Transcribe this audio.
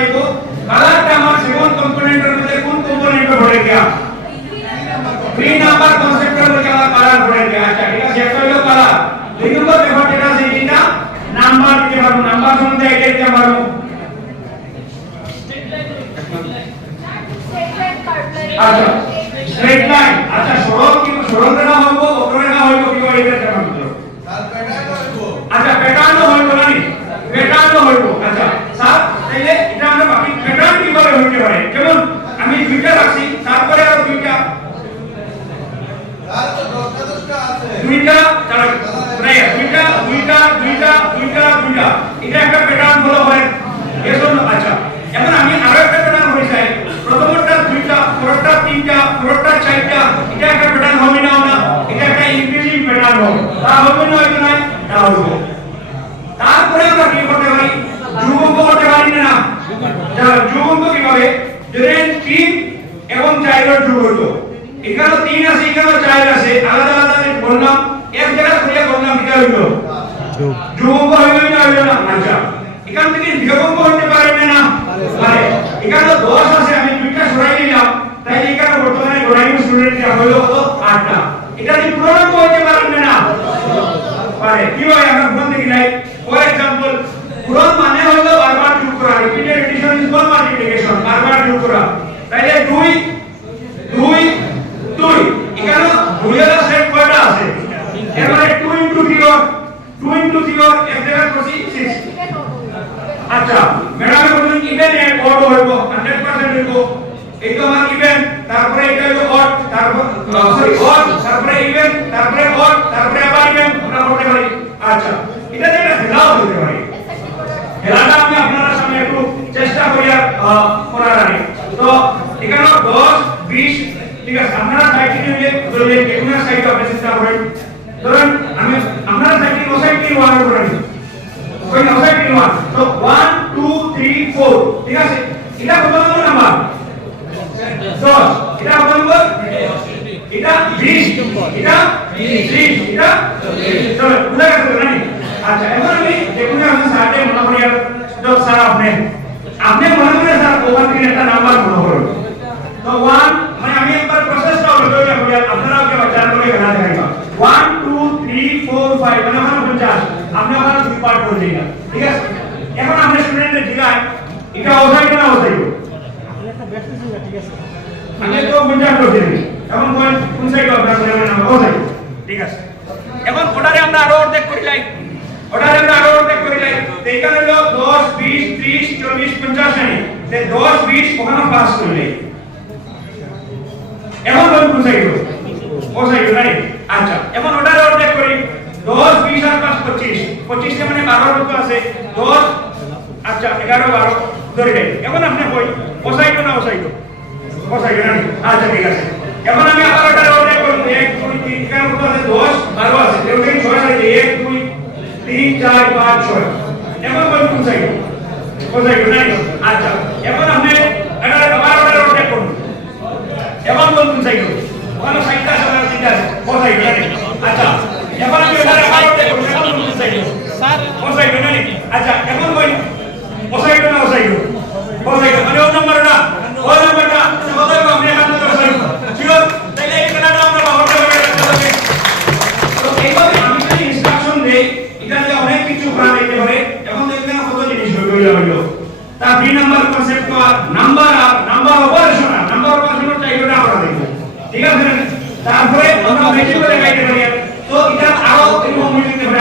দিব কালারটা আমার সেভেন কম্পোনেন্টের মধ্যে কোন কম্পোনেন্টে পড়ে গিয়া 3 নাম্বার কনসেপ্টের মধ্যে আমার কালার পড়ে গিয়া আচ্ছা ঠিক আছে একটা হলো কালার দুই নম্বর ব্যাপার যেটা আছে এটা নাম্বার দিতে পারবো নাম্বার সম্বন্ধে আইডিয়া দিতে পারবো আচ্ছা স্ট্রেট লাইন আচ্ছা সরল কি সরল রেখা হইবো বক্ররেখা হইবো কি হইবে এটা বলতো স্যার প্যাটার্ন হইবো আচ্ছা প্যাটার্ন হইবো না প্যাটার্ন হইবো আচ্ছা স্যার তাইলে এটা আমরা বাকি প্যাটার্ন কিভাবে হইতে পারে যেমন আমি দুইটা রাখছি তারপরে আরো দুইটা স্যার তো 10টা আছে দুইটা তার প্রায় দুইটা এটা একটা প্যাটার্ন হলো হয় এজন্য আচ্ছা এখন আমি আরো একটা প্যাটার্ন হই চাই প্রথমটা দুইটা পরেরটা তিনটা পরেরটা চারটা এটা একটা প্যাটার্ন হবে না এটা একটা ইনক্রিজিং প্যাটার্ন হবে তা হবে না এটা নাই তা হবে তারপরে আমরা কি করতে পারি যুগক করতে পারি না যুগক কিভাবে ধরেন 3 এবং 4 এর যুগ হলো এখানে 3 আছে এখানে 4 আছে আলাদা আলাদা বললাম এক জায়গা করে বললাম এটা হলো যুগক হইলো না হইলো না আচ্ছা এখান থেকে বিয়োগ করতে পারেন না পারে এখানে 10 আছে আমি দুইটা সরাই নিলাম তাই এখানে বর্তমানে ড্রয়িং স্টুডেন্ট হলো কত 8টা এটা কি পূরণ করতে পারেন না পারে কি হয় আমরা বলতে দেখি নাই ফর एग्जांपल পূরণ মানে হলো বারবার যোগ করা repeated addition is call multiplication বারবার যোগ করা তাইলে 2 এখানে 2 এর সেট কয়টা আছে এবারে 2 ইনটু 0 এক জায়গা করছি 6 আচ্ছা ম্যাডাম বলেন ইভেন এর অড হইব 100% হইব এই তো আমার ইভেন তারপরে এটা হলো অড তারপর সরি অড তারপরে ইভেন তারপরে অড তারপরে আবার ইভেন আমরা করতে পারি আচ্ছা এটা একটা হেলাও হতে পারে হেলাটা আমি আপনাদের সামনে একটু চেষ্টা করি করার আগে তো এখানে 10 20 ঠিক আছে আপনারা সাইকেল নিয়ে ধরলেন কোন সাইকেল আপনি চেষ্টা করেন ধরুন আমি আপনারা সাইকেল ও সাইকেল ওয়ান করেন ওই সাইকেল ওয়ান তো 1 2 3 4 ঠিক আছে এটা কত নম্বর নাম্বার 10 এটা কত নম্বর এটা 20 এটা 30 এটা চলো বুঝা গেছে না আচ্ছা এখন আমি দেখুন আমি সাথে মনে করি তো স্যার আপনি মনে করেন স্যার ওখান থেকে একটা নাম্বার মনে করুন তো 1 মানে আমি একবার প্রসেসটা বলতে যাবো আপনারা কি বাচ্চা করে গণনা দেখাইবা 1 2 3 4 5 মানে আমরা 50 আপনি ওখানে দুই পার্ট করে দিই না ঠিক আছে এখন আপনি স্টুডেন্টদের জিগায় এটা ওসাইড না ওসাইড একটা ব্যক্তি ছিল ঠিক আছে আমি তো 50 করে দিই এখন কোন সাইড আপনারা বলেন না ওসাইড ঠিক আছে এখন অর্ডারে আমরা আরো অর্ধেক করে যাই তো এখানে হলো 10 20 30 40 50 জানি তে 10 20 ওখানে পাস করে যাই এখন কোন সাইড ও সাইড নাই আচ্ছা এখন অর্ডারে অর্ধেক করি 10 20 আর 5 25 এর মানে 12 রূপ আছে 10 আচ্ছা 11 12 ধরে যাই এখন আপনি কই ও সাইড না ও সাইড নাই আচ্ছা ঠিক আছে এখন আমি আবার অর্ডারে অর্ধেক করব 1 2 3 এখানে কত আছে 10 12 আছে এরকম 6 আছে 1 2 3 4 5 6 এখন কোন সাইড ও সাইড নাই আচ্ছা এখন আপনি আবার অর্ডারে অর্ধেক করুন এখন কোন সাইড ওখানে সাইডটা সবার তিনটা আছে ও সাইড নাই আচ্ছা এখন আমি অর্ডারে আবার অর্ধেক করব এখন কোন সাইড স্যার ও সাইড নাই আচ্ছা এখন কই ও সাইড না ও সাইড মানে ও নাম্বার না ও নাম্বারটা কত আপনি এখানে তো সাইড শিওর তাইলে এই কানাডা আমরা ব্যবহার করতে তো এইভাবে আমি যদি ইনস্ট্রাকশন দেই এটা যে অনেক কিছু করা যেতে পারে এখন দেখবেন কত জিনিস হইলো তা 3 নাম্বার কনসেপ্ট তো নাম্বার অপারেশন চাইলে আমরা দেখব ঠিক আছে তারপরে আমরা বেশি করে গাইতে পারি তো এটা আরো এরকম হইতে পারে